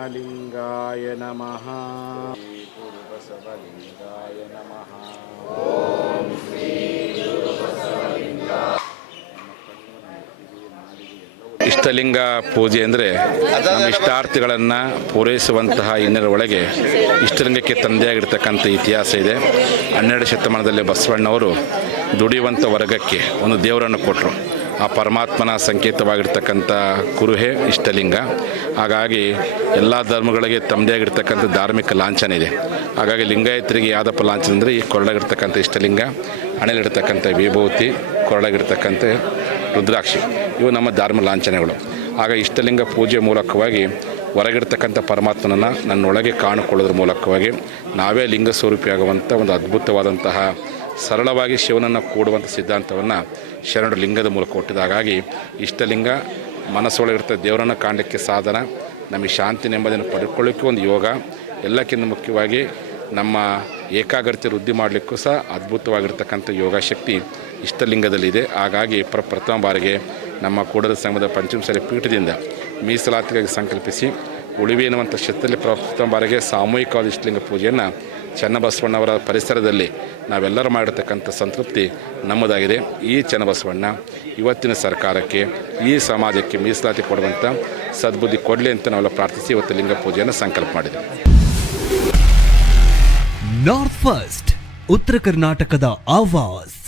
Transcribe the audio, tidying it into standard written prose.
ಗಣಲಿಂಗಾಯ ನಮಃ. ಶ್ರೀ ಗುರುಬಸವಲಿಂಗಾಯ ನಮಃ. ಇಷ್ಟಲಿಂಗ ಪೂಜೆ ಅಂದರೆ ನಮ್ಮ ಇಷ್ಟಾರ್ಥಿಗಳನ್ನು ಪೂರೈಸುವಂತಹ ಹಿನ್ನೆಲೆ ಒಳಗೆ ಇಷ್ಟಲಿಂಗಕ್ಕೆ ತಂದೆಯಾಗಿರ್ತಕ್ಕಂಥ ಇತಿಹಾಸ ಇದೆ. 12ನೇ ಶತಮಾನದಲ್ಲಿ ಬಸವಣ್ಣವರು ದುಡಿಯುವಂಥ ವರ್ಗಕ್ಕೆ ಒಂದು ದೇವರನ್ನು ಕೊಟ್ಟರು. ಆ ಪರಮಾತ್ಮನ ಸಂಕೇತವಾಗಿರ್ತಕ್ಕಂಥ ಕುರುಹೆ ಇಷ್ಟಲಿಂಗ. ಹಾಗಾಗಿ ಎಲ್ಲ ಧರ್ಮಗಳಿಗೆ ತಮ್ಮದೇ ಆಗಿರ್ತಕ್ಕಂಥ ಧಾರ್ಮಿಕ ಲಾಂಛನ ಇದೆ. ಹಾಗಾಗಿ ಲಿಂಗಾಯತರಿಗೆ ಯಾವುದಪ್ಪ ಲಾಂಛನ ಅಂದರೆ ಈ ಕೊರಳಾಗಿರ್ತಕ್ಕಂಥ ಇಷ್ಟಲಿಂಗ, ಹಣೆಲಿರ್ತಕ್ಕಂಥ ವಿಭೂತಿ, ಕೊರಳಾಗಿರ್ತಕ್ಕಂಥ ರುದ್ರಾಕ್ಷಿ, ಇವು ನಮ್ಮ ಧಾರ್ಮ ಲಾಂಛನಗಳು. ಆಗ ಇಷ್ಟಲಿಂಗ ಪೂಜೆ ಮೂಲಕವಾಗಿ ಹೊರಗಿರ್ತಕ್ಕಂಥ ಪರಮಾತ್ಮನನ್ನು ನನ್ನೊಳಗೆ ಕಾಣಿಕೊಳ್ಳೋದ್ರ ಮೂಲಕವಾಗಿ ನಾವೇ ಲಿಂಗ ಸ್ವರೂಪಿಯಾಗುವಂಥ ಒಂದು ಅದ್ಭುತವಾದಂತಹ ಸರಳವಾಗಿ ಶಿವನನ್ನು ಕೂಡುವಂಥ ಸಿದ್ಧಾಂತವನ್ನು ಶರಣರು ಲಿಂಗದ ಮೂಲಕ ಕೊಟ್ಟಿದ್ದು. ಹಾಗಾಗಿ ಇಷ್ಟಲಿಂಗ ಮನಸ್ಸೊಳಗಿರ್ತ ದೇವರನ್ನು ಕಾಣಲಿಕ್ಕೆ ಸಾಧನ, ನಮಗೆ ಶಾಂತಿ ನೆಮ್ಮದಿಯನ್ನು ಪಡ್ಕೊಳ್ಳಿಕ್ಕೂ ಒಂದು ಯೋಗ, ಎಲ್ಲಕ್ಕಿಂತ ಮುಖ್ಯವಾಗಿ ನಮ್ಮ ಏಕಾಗ್ರತೆ ವೃದ್ಧಿ ಮಾಡಲಿಕ್ಕೂ ಸಹ ಅದ್ಭುತವಾಗಿರ್ತಕ್ಕಂಥ ಯೋಗ ಶಕ್ತಿ ಇಷ್ಟಲಿಂಗದಲ್ಲಿದೆ. ಹಾಗಾಗಿ ಪ್ರಥಮ ಬಾರಿಗೆ ನಮ್ಮ ಕೂಡಲ ಸಂಘದ ಪಂಚಮಸಾಲಿ ಪೀಠದಿಂದ ಮೀಸಲಾತಿಗಾಗಿ ಸಂಕಲ್ಪಿಸಿ ಉಳಿವಿ ಎನ್ನುವಂಥ ಕ್ಷೇತ್ರದಲ್ಲಿ ಪ್ರಥಮ ಬಾರಿಗೆ ಸಾಮೂಹಿಕವಾದ ಇಷ್ಟಲಿಂಗ ಪೂಜೆಯನ್ನು ಚನ್ನಬಸವಣ್ಣವರ ಪರಿಸರದಲ್ಲಿ ನಾವೆಲ್ಲರೂ ಮಾಡಿರ್ತಕ್ಕಂಥ ಸಂತೃಪ್ತಿ ನಮ್ಮದಾಗಿದೆ. ಈ ಚನ್ನಬಸವಣ್ಣ ಇವತ್ತಿನ ಸರ್ಕಾರಕ್ಕೆ, ಈ ಸಮಾಜಕ್ಕೆ ಮೀಸಲಾತಿ ಕೊಡುವಂಥ ಸದ್ಬುದ್ಧಿ ಕೊಡಲಿ ಅಂತ ನಾವೆಲ್ಲ ಪ್ರಾರ್ಥಿಸಿ ಇವತ್ತು ಲಿಂಗ ಪೂಜೆಯನ್ನು ಸಂಕಲ್ಪ ಮಾಡಿದೆ. ನಾರ್ತ್ ಫಸ್ಟ್, ಉತ್ತರ ಕರ್ನಾಟಕದ ಆವಾಜ್.